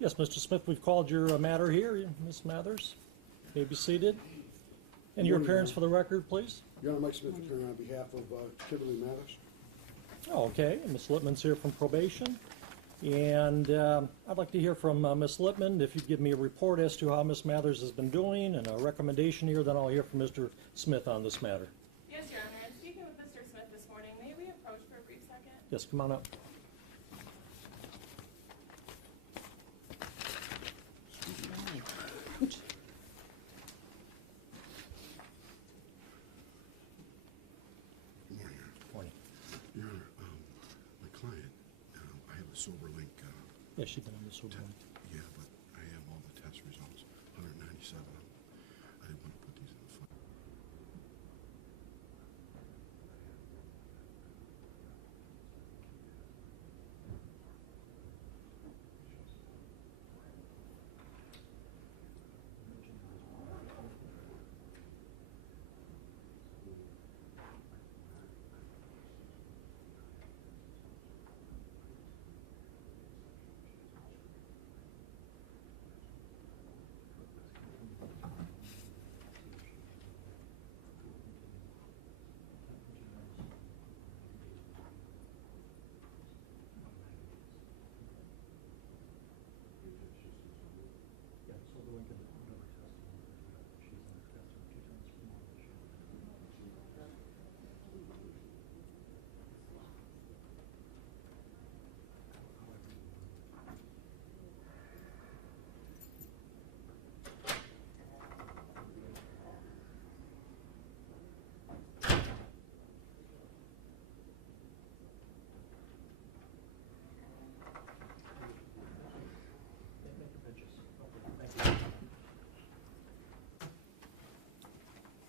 Yes, Mr. Smith, we've called your matter here. Ms. Mathers, may be seated. And your appearance for the record, please. Your Honor, Mike Smith, appearing on behalf of Kimberly Mathers. Oh, okay, Ms. Lippman's here from probation. And I'd like to hear from Ms. Lippman. If you'd give me a report as to how Ms. Mathers has been doing and a recommendation here, then I'll hear from Mr. Smith on this matter. Yes, Your Honor. I'm speaking with Mr. Smith this morning. May we approach for a brief second? Yes, come on up. Good morning, Your Honor. Morning. Your Honor, my client, I have a SoberLink. Yes, she's been on this over. Yeah, but I have all the test results, 197 of them. I didn't want to put these in the file.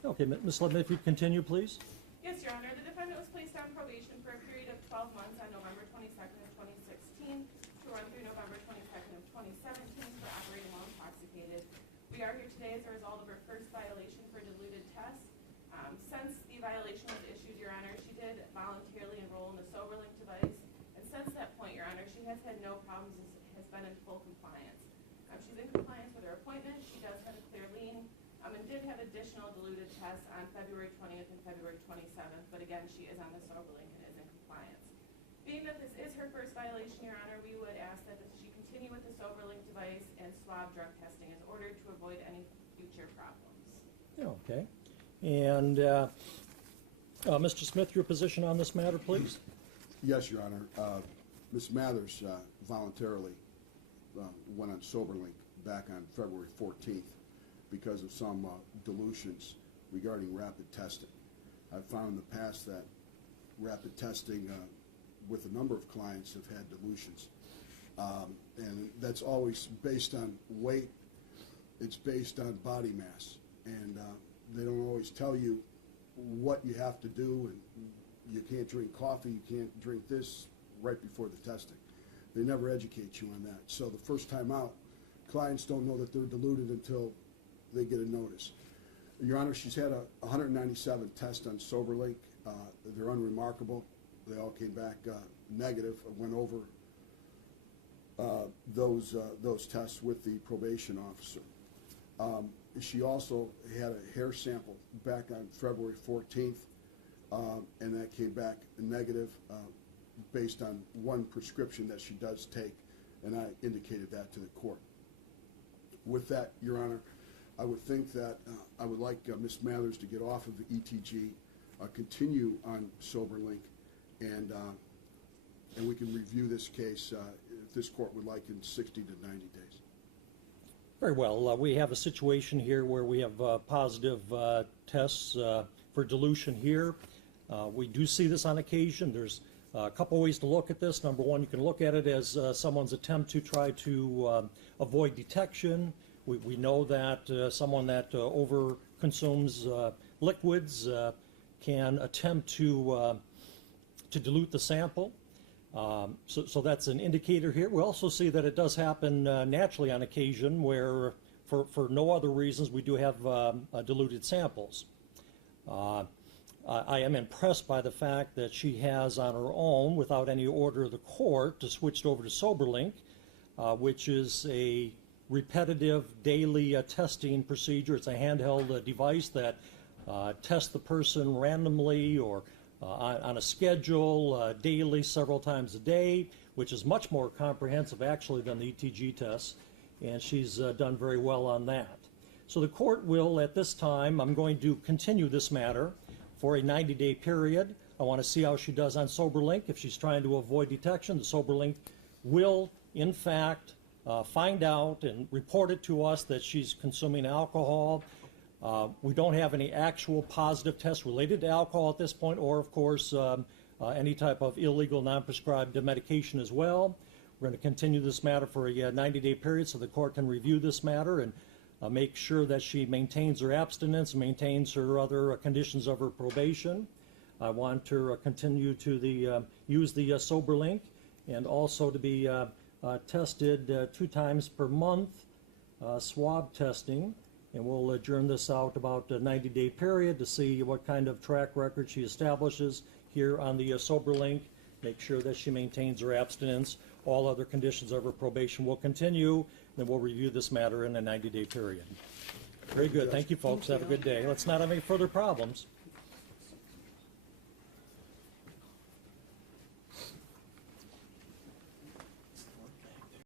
Okay, Ms. Lippman, if you'd continue, please. Yes, Your Honor. The defendant was placed on probation for a period of 12 months on November 22nd of 2016 to run through November 22nd of 2017 for operating while intoxicated. We are here today as a result of her first violation for diluted tests. Since the violation was issued, Your Honor, she did voluntarily enroll in the SoberLink device. And since that point, Your Honor, she has had no problems, has been in full compliance. She's in compliance with her appointment. She does have a clear lien. And did have additional diluted tests on February 20th and February 27th, but again, she is on the SoberLink and is in compliance. Being that this is her first violation, Your Honor, we would ask that she continue with the SoberLink device and swab drug testing as ordered to avoid any future problems. Yeah, okay. And Mr. Smith, your position on this matter, please. Yes, Your Honor. Ms. Mathers voluntarily went on SoberLink back on February 14th. Because of some dilutions regarding rapid testing. I've found in the past that rapid testing with a number of clients have had dilutions. And that's always based on weight, it's based on body mass. And they don't always tell you what you have to do, and you can't drink coffee, you can't drink this right before the testing. They never educate you on that. So the first time out, clients don't know that they're diluted until they get a notice. Your Honor, she's had 197 tests on SoberLink. They're unremarkable. They all came back negative. I went over those tests with the probation officer. She also had a hair sample back on February 14th, and that came back negative based on one prescription that she does take, and I indicated that to the court. With that, Your Honor, I would think that I would like Ms. Mathers to get off of the ETG, continue on SoberLink, and we can review this case, if this court would like, in 60 to 90 days. Very well. We have a situation here where we have positive tests for dilution here. We do see this on occasion. There's a couple ways to look at this. Number one, you can look at it as someone's attempt to try to avoid detection. We know that someone that over-consumes liquids can attempt to dilute the sample. So that's an indicator here. We also see that it does happen naturally on occasion where, for no other reasons, we do have diluted samples. I am impressed by the fact that she has on her own, without any order of the court, switched over to SoberLink. which is a repetitive daily testing procedure. It's a handheld device that tests the person randomly or on a schedule daily, several times a day, which is much more comprehensive actually than the ETG tests, and she's done very well on that. So the court will, at this time, I'm going to continue this matter for a 90-day period. I want to see how she does on SoberLink. If she's trying to avoid detection, the SoberLink will, in fact, find out and report it to us that she's consuming alcohol. We don't have any actual positive tests related to alcohol at this point, or, of course, any type of illegal, non-prescribed medication as well. We're going to continue this matter for a 90-day period so the court can review this matter and make sure that she maintains her abstinence, maintains her other conditions of her probation. I want her continue to use the SoberLink and also to be tested 2 times per month, swab testing. And we'll adjourn this out about a 90-day period to see what kind of track record she establishes here on the SoberLink, make sure that she maintains her abstinence. All other conditions of her probation will continue, and we'll review this matter in a 90-day period. Very good. Thank you, folks. Have a good day. Let's not have any further problems.